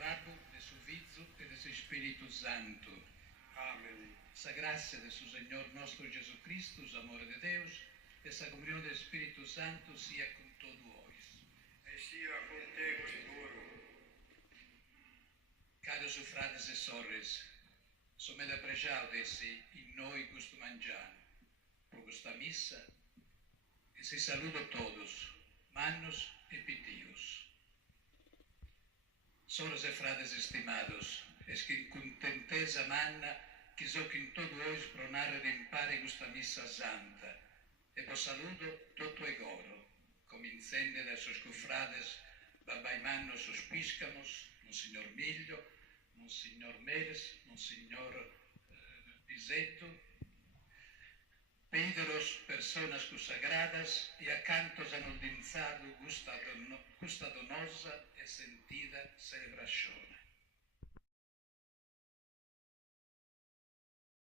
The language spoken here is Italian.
Verbo, de su Figlio e de su Spirito Santo. Amém. Sa graça de su Senhor nosso Jesus Cristo, o amor de Deus, e sa comunhão do Espírito Santo sia com todos vós. E sia contigo seguro. Caros frades e sorres, someda pregiaudesi in noi gusto mangiano, por gusta missa, e si saludo todos, manos e pitios. Sorres e frades estimados, es que contentesa manna, que so que in todo hoje pronare d'impare gusta missa santa, e po saludo tutto e goro, comincende da sos cofrades, babai mannos os píscamos, Monsignor Miglio, Monsignor Meres, Monsignor Pisetto, peideros personas consagradas e a cantos hanno dinzado gusta donosa e sentida celebración.